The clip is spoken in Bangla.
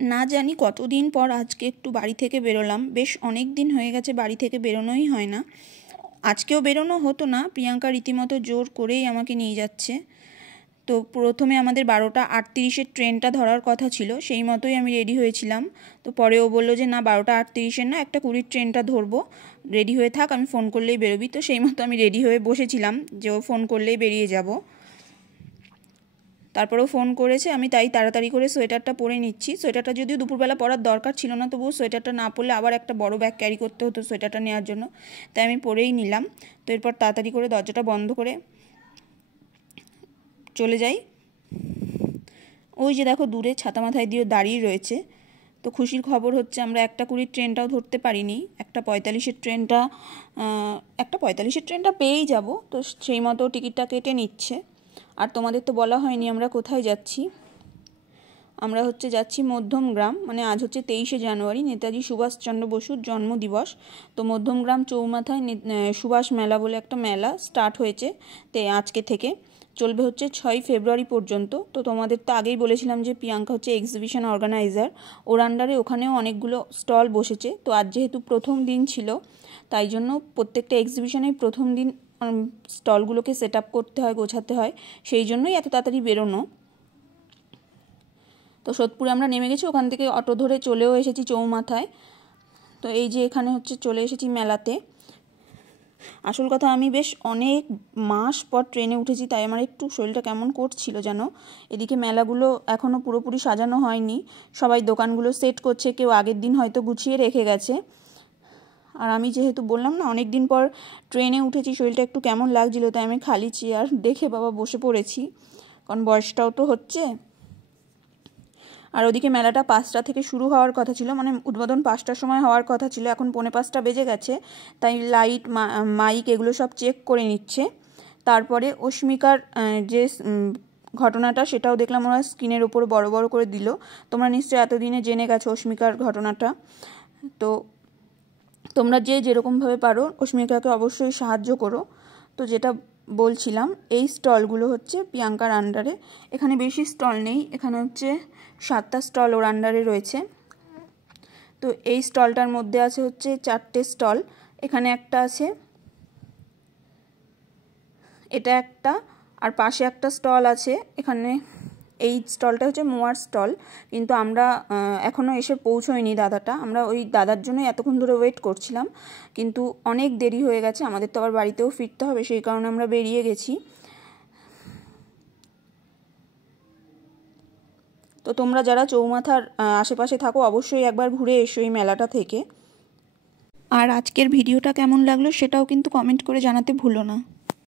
না জানি কতদিন পর আজকে একটু বাড়ি থেকে বেরোলাম। বেশ অনেক দিন হয়ে গেছে বাড়ি থেকে বেরোনোই হয় না। আজকেও বেরোনো হতো না, প্রিয়াঙ্কা রীতিমতো জোর করেই আমাকে নিয়ে যাচ্ছে। তো প্রথমে আমাদের 12:38-এর ট্রেনটা ধরার কথা ছিল, সেই মতোই আমি রেডি হয়েছিলাম। তো পরে ও বললো যে না, 12:38-এর না, 1:20-এর ট্রেনটা ধরবো, রেডি হয়ে থাক, আমি ফোন করলেই বেরোবি। তো সেই মতো আমি রেডি হয়ে বসেছিলাম যে ও ফোন করলেই বেরিয়ে যাব। তারপরেও ফোন করেছে, আমি তাই তাড়াতাড়ি করে সোয়েটারটা পরে নিচ্ছি। সোয়েটারটা যদিও দুপুরবেলা পরার দরকার ছিল না, তবুও সোয়েটারটা না পরলে আবার একটা বড় ব্যাগ ক্যারি করতে হতো সোয়েটারটা নেওয়ার জন্য, তাই আমি পরেই নিলাম। তো এরপর তাড়াতাড়ি করে দরজাটা বন্ধ করে চলে যাই। ওই যে দেখো দূরে ছাতা মাথায় দিয়ে দাঁড়িয়ে রয়েছে। তো খুশির খবর হচ্ছে আমরা 1:20-এর ট্রেনটাও ধরতে পারিনি, 1:45-এর ট্রেনটা পেয়েই যাব। তো সেই মতো টিকিটটা কেটে নিচ্ছে। আর তোমাদের তো বলা হয়নি আমরা কোথায় যাচ্ছি। আমরা যাচ্ছি মধ্যমগ্রাম, মানে আজ হচ্ছে 23শে জানুয়ারি, নেতাজি সুভাষচন্দ্র বসুর জন্মদিবস। তো মধ্যমগ্রাম চৌমাথায় সুভাষ মেলা বলে একটা মেলা স্টার্ট হয়েছে, আজকে থেকে চলবে 6ই ফেব্রুয়ারি পর্যন্ত। তো তোমাদের তো আগেই বলেছিলাম যে প্রিয়াঙ্কা এক্সিবিশন অর্গানাইজার, ওর আন্ডারে ওখানেও অনেকগুলো স্টল বসেছে। তো আজ যেহেতু প্রথম দিন ছিল, তাই জন্য প্রত্যেকটা এক্সিবিশনেই প্রথম দিন স্টলগুলোকে সেট আপ করতে হয়, গোছাতে হয়, সেই জন্যই এত তাড়াতাড়ি বেরোনো। তো সোদপুরে আমরা নেমে গেছি, ওখান থেকে অটো ধরে চলেও এসেছি চৌমাথায়। তো এই যে এখানে চলে এসেছি মেলাতে। আসল কথা, আমি বেশ অনেক মাস পর ট্রেনে উঠেছি, তাই আমার একটু শরীরটা কেমন করছিল যেন। এদিকে মেলাগুলো এখনও পুরোপুরি সাজানো হয়নি, সবাই দোকানগুলো সেট করছে, কেউ আগের দিন হয়তো গুছিয়ে রেখে গেছে। আর আমি যেহেতু বললাম না অনেক দিন পর ট্রেনে উঠেছি, শরীরটা একটু কেমন লাগছিল, তাই আমি খালি চেয়ার দেখে বাবা বসে পড়েছি, কারণ বয়সটাও তো হচ্ছে। আর ওদিকে মেলাটা 5টা থেকে শুরু হওয়ার কথা ছিল, মানে উদ্বোধন 5টার সময় হওয়ার কথা ছিল, এখন 4:45 বেজে গেছে। তাই লাইট, মাইক এগুলো সব চেক করে নিচ্ছে। তারপরে অস্মিকার যে ঘটনাটা, সেটাও দেখলাম ওরা স্ক্রিনের ওপর বড় বড় করে দিল। তোমরা নিশ্চয়ই এতদিনে জেনে গেছো অস্মিকার ঘটনাটা। তো তোমরা যে যেরকমভাবে পারো অস্মিকাকে অবশ্যই সাহায্য করো। তো যেটা বলছিলাম, এই স্টলগুলো প্রিয়াঙ্কার আন্ডারে। এখানে বেশি স্টল নেই, এখানে 7টা স্টল ওর আন্ডারে রয়েছে। তো এই স্টলটার মধ্যে আছে 4টে স্টল। এখানে একটা আছে, এটা একটা, আর পাশে একটা স্টল আছে। এখানে এই স্টলটা মোয়ার স্টল, কিন্তু আমরা এখনও এসে পৌঁছোয়নি দাদাটা। আমরা ওই দাদার জন্যই এতক্ষণ ধরে ওয়েট করছিলাম, কিন্তু অনেক দেরি হয়ে গেছে, আমাদের তো আবার বাড়িতেও ফিরতে হবে, সেই কারণে আমরা বেরিয়ে গেছি। তো তোমরা যারা চৌমাথার আশেপাশে থাকো অবশ্যই একবার ঘুরে এসো এই মেলাটা থেকে। আর আজকের ভিডিওটা কেমন লাগলো সেটাও কিন্তু কমেন্ট করে জানাতে ভুলো না।